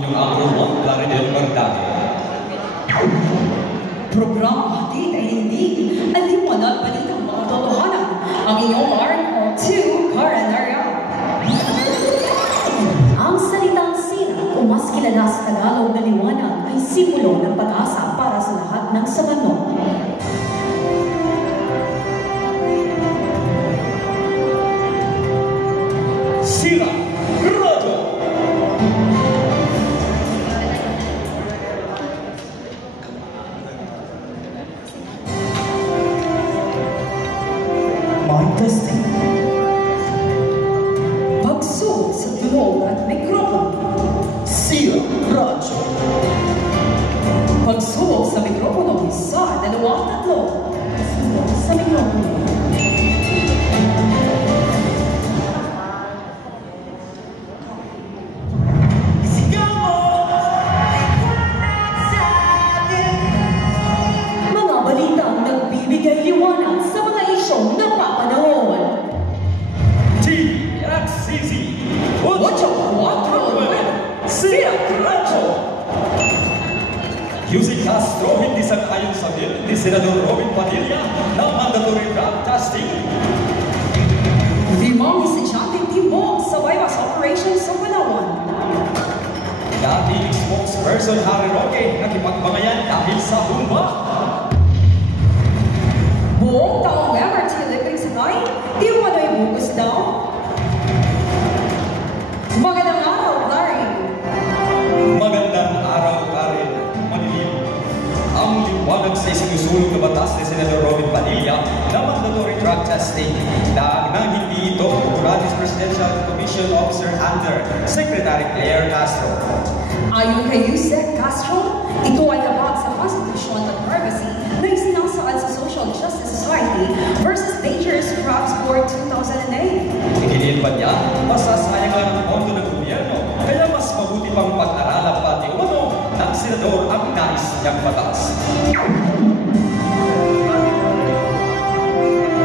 Yung ako Karen El Bardate. Programa hatid ay hindi aliwanag balitang mga totohanan. Ang iyong RNO2, Karen Arya. Ang salitang sira o mas kilala sa Tagalog na liwanag ay simbolo ng pag-asa para sa lahat ng sabano. Sira Radyo. Mic testing. Pagsuot sa tunog at mikropono. Sira Radyo. Pagsuot sa mikropono, isa, dalawa, tatlo. Pagsuot sa mikropono. Mga balitang nagbibigay liwanag sa mga isyong napapanahon. TXCZ 849 Sira Radyo. Yusek Castro hindi sang-ayon sa bill ni Senador Robin Padilla ng mandatory drug testing. Limang estudyanteng timbok sa bypass operation sa Palawan. Dating spokesperson Harry Roque nakipagbangayan dahil sa humba. Buong taong MRT libreng sakay, di umano'y bugos daw. Magandang araw, Larry. Magandang araw, Karen. Madilim. Ang liwanag sa isinusulong na batas ni Senador Robin Padilla na mandatory drug testing na hindi ito Bucuratis Presidential Commission Officer under Secretary Claire Castro. Ayon kay Yusek Castro, ito ay labag sa constitution at privacy na isinasaad sa Social Justice Society versus Dangerous Drugs Board 2008. Ikiniin pa niya, masasayang lang ang pondo ng gobyerno, kaya mas mabuti pang pag-aralan pati umano ng senador ang nais niyang batas.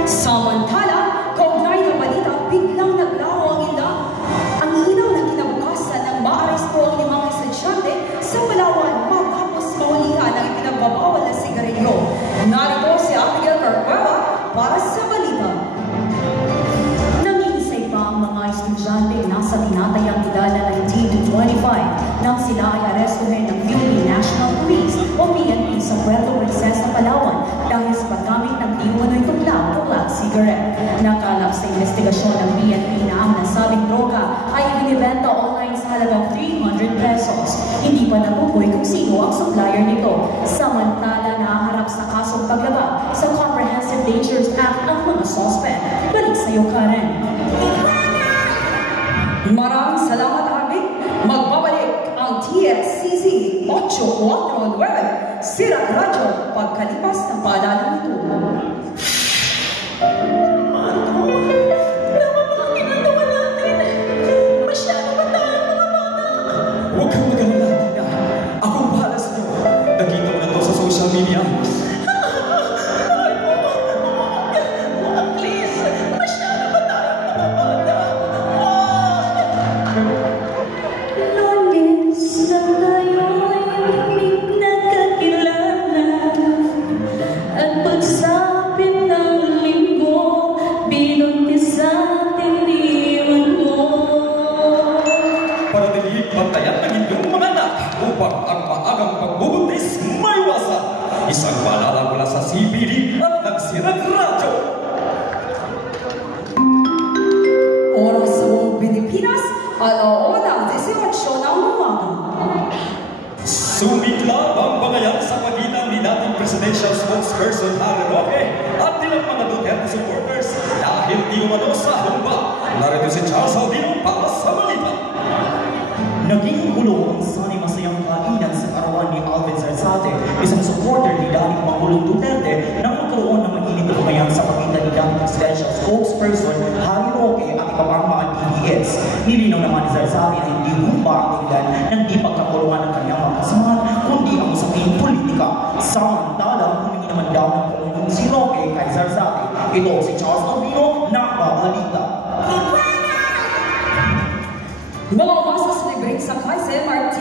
Samantala, kaugnay ng balita, biglang naglaho ang ilaw ng kinabukasan ng maaresto ang limang estudyante sa Palawan matapos mahulihan ang ipinagbabawal na sigarilyo. Narito si Abigail Carcuela para sa balita. Nangihisay pa ang mga estudyante nasa tinatayang edad na 19 to 25 nang sila ay arestuhin ng Philippine National Police o PNP sa Puerto Princesa, Palawan dahil sa paggamit ng di-umano'y tuklaw o black cigarette. Nakalap sa investigasyon ng PNP na ang nasabing droga ay ibinibenta online sa halagang 300 pesos. Hindi pa natukoy kung sino ang supplier nito. Samantala, naharap sa kasong paglaba sa Comprehensive Dangerous Act ang mga suspect. Balik sa'yo, Karen. Maraming salamat, Abby. Magbabalik ang TXCZ 849 Sira Radyo pagkalipas ng paalala nito. Huwag kang mag-alala, Tina. Akong bahala sa iyo. Nakita mo na to sa social media. Lunes na ngayon, nagkakilala at pagsapit ng linggo, binuntis sa tiniwan mo. Panatiling bantayan ng inyong mga anak upang ang maagang pagbubuntis maiwasan. Isang paalala mula sa CBD at ng Sira Radyo. Oras sa buong Pilipinas, alauna 18 ng umaga. Sumiklab ang bangayan sa pagitan ni dating presidential spokesperson Harry Roque at nilang mga Duterte supporters dahil di umano sa humba. Narito si Charles Aldino para sa balita. Naging gulo ang sanay masayang kainan sa karawan ni Alvin Zarzate, isang supporter ni dating Pangulong Duterte, nang magkaroon ng mainit na bangayan sa pagitan ni dating presidential spokesperson Harry Roque at iba pang mga DDS. Nilinaw naman ni Zarzate na hindi humba ang dahilan ng di pagkakulungan ng kanyang mga kasamahan, kundi ang usaping politika. Samantala, humingi naman daw ng Pangulong si Roque kay Zarzate. Ito si Charles Aldino na babalita. Mga umasa sa libreng sakay sa MRT,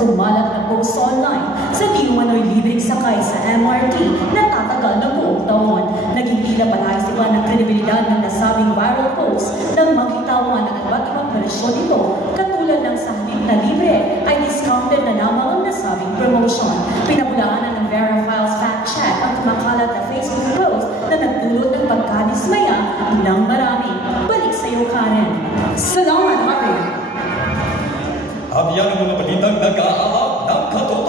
kumalat na post online sa di umano'y libreng sakay sa MRT na tatagal na buong taon. Naging tila palahisipan ng kredibilidad ng nasabing viral post nang magkitawan ng iba't ibang bersyon nito, katulad ng sa halip na libre ay discounted na lamang ang nasabing promotion. Pinabulaanan ng Verifiles Fact Check ang kumakalat na Facebook post na nagdulot ng pagkadismaya ng marami. Balik sa iyo, Karen. Salamat, Harry. At yan ang mga balitang nag-aalap ng katotohanan.